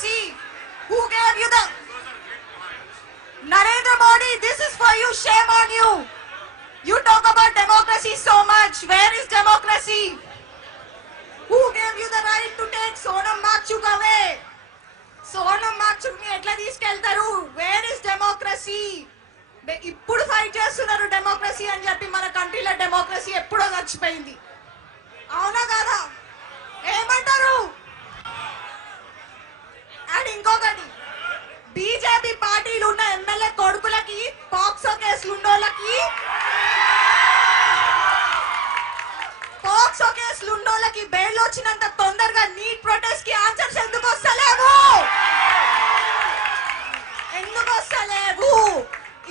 democracy? Who gave you the... Narendra Modi, this is for you. Shame on you. You talk about democracy so much. Where is democracy? Who gave you the right to take Sonam Makchuk away? Sonam Makchuk ni etla తీసుకెళ్తారు? Where is democracy? ఇప్పుడు fight చేస్తున్నారు democracy అని చెప్పి మన కంట్రీలో democracy ఎప్పుడో చచ్చిపోయింది. అవునా కదా? ఏమంటారు? అండ్ ఇంకొకటి, బీజేపీ పార్టీలు ఉన్న ఎమ్మెల్యే కొడుకులకి పాక్సో కేసులు ఉన్నోళ్ళకి బెయిల్ వచ్చినంత తొందరగా నీట్ ప్రొటెస్ట్ కి ఆన్సర్స్ ఎందుకు వస్తలేవు?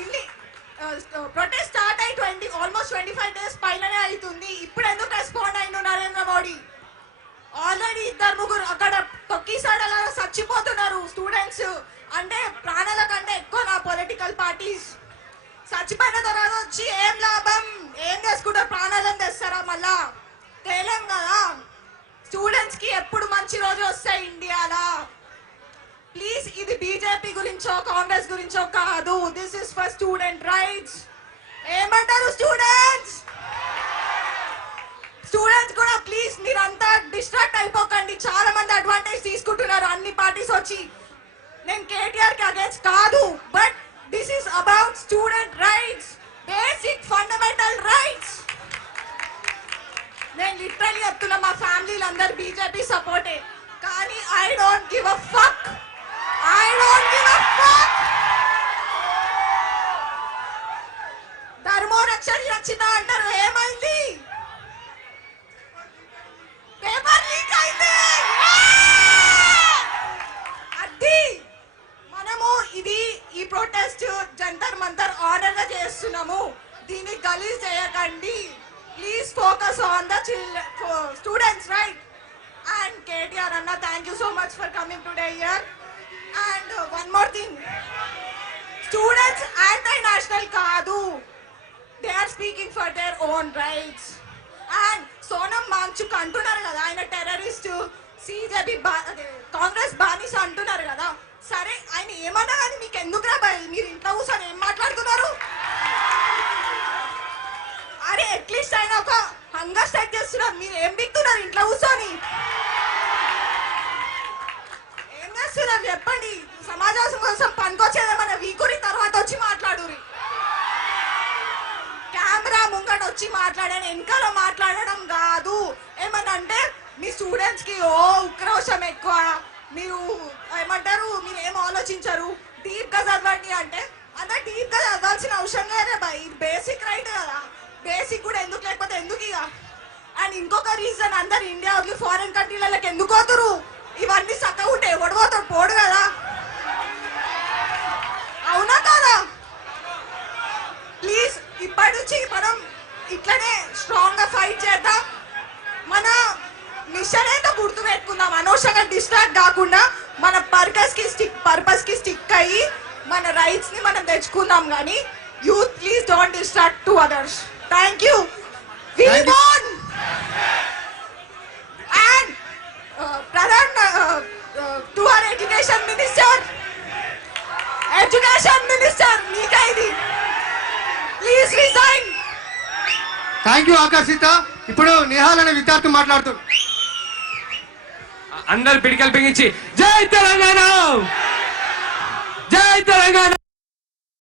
ఇన్ని ప్రొటెస్ట్ స్టార్ట్ అయి ఆల్మోస్ట్ 25 days పైననే అవుతుంది. ఇప్పుడు ఎందుకు రెస్పాండ్ అయిండు నరేంద్ర మోడీ? ఆల్రెడీ 2-3 అక్కడ తొక్కిసాడలా చచ్చిపోతున్నారు స్టూడెంట్స్. అంటే ప్రాణాల కంటే ఎక్కువ నా పొలిటికల్ పార్టీస్. చచ్చిపోయిన తర్వాత వచ్చి ఏం లాభం? ఏం చేసుకుంటారు? ప్రాణాలను తెస్తారా? మళ్ళా తేలేం కదా. స్టూడెంట్స్ కి ఎప్పుడు మంచి రోజు వస్తాయి ఇండియాలో. ప్లీజ్, ఇది బీజేపీ గురించో కాంగ్రెస్ గురించో కాదు. This is for student rights. ఏమంటారు స్టూడెంట్స్? స్టూడెంట్స్ కూడా ప్లీజ్ మీరంతా డిస్ట్రాక్ట్ అయిపోకండి. చాలా మంది అడ్వాంటేజ్ తీసుకుంటున్నారు అన్ని పార్టీస్ వచ్చి. నేను కేటీఆర్ కి అగేన్స్ట్ కాదు, but this is about student rights, basic fundamental rights. నేను లిటరల్లీ చెప్తున్నా, మా ఫ్యామిలీలు అందరు బీజేపీ సపోర్టే, కానీ I don't give a fuck. ధర్మోరక్షణ రక్షిత అంటారు. ఏమైంది? పేపర్ లీక్ అయింది. అది మనము ఈ ప్రొటెస్ట్ జంతర్ మంతర్ ఆర్డర్ గా చేస్తున్నాము. దీన్ని గలీజ్ చేయకండి. Please focus on the students right. And KTR Anna, thank you so much for coming today here. And one more thing, students anti-national kaadu. They are speaking for their own rights. And Sonam Makchuk antunaru kada ayana terrorist, CJP Congress బానిస అంటున్నారు కదా. సరే, ఆయన ఏమన్నా కానీ మీకు ఎందుకురా భయ్? మీరు ఇంట్లో కూర్చొని ఏం మాట్లాడుతున్నారు? అరే అట్లీస్ట్ ఆయన ఒక హంగర్ స్ట్రైక్ చేస్తున్నారు. మీరు ఏం బిక్తున్నారు ఇంట్లో కూర్చొని? ఏం చేస్తున్నారు చెప్పండి? సమాజం కోసం పనికొచ్చేదేమన్నా వీకురి తర్వాత వచ్చి మాట్లాడురి. కెమెరా ముంగట వచ్చి మాట్లాడాను, వెనకాల మాట్లాడడం కాదు. ఏమన్నా అంటే మీ స్టూడెంట్స్ కి ఉక్రోషం ఎక్కువ, మీరు ఏమంటారు, మీరు ఏం ఆలోచించరు, డీప్ గా చదవండి అంటే అంత డీప్ గా చదవాల్సిన అవసరం లేదే బాయ్. ఇది బేసిక్ రైట్ కదా. బేసిక్ కూడా ఎందుకు లేకపోతే ఎందుకు ఇక? అండ్ ఇంకొక రీజన్, అందరు ఇండియా వదిలి ఫారెన్ కంట్రీలకి ఎందుకు పోతురు? ఇవన్నీ చక్కగా ఉంటే ఎవడు పోతాడు? పోడు కదా. అవునా కదా? ప్లీజ్ ఇప్పటి నుంచి మనం ఇట్లనే స్ట్రాంగ్ గా ఫైట్ చేద్దాం. మన మిషన్ ఏంటో గుర్తు పెట్టుకుందాం. అనవసరంగా డిస్ట్రాక్ట్ కాకుండా మన పర్పస్ కి స్టిక్ అయ్యి మన రైట్స్ ని మనం తెచ్చుకుందాం. కానీ youth please don't distract to others. Thank you. We won. And Pradhan to our Education Minister, Nikaidi, please resign. Thank you ఆకర్షిత. ఇప్పుడు నిహాల్ అనే విద్యార్థి మాట్లాడుతాడు. అందరు పిడికలు బిగించి జై తెలంగాణ, జై తెలంగాణ.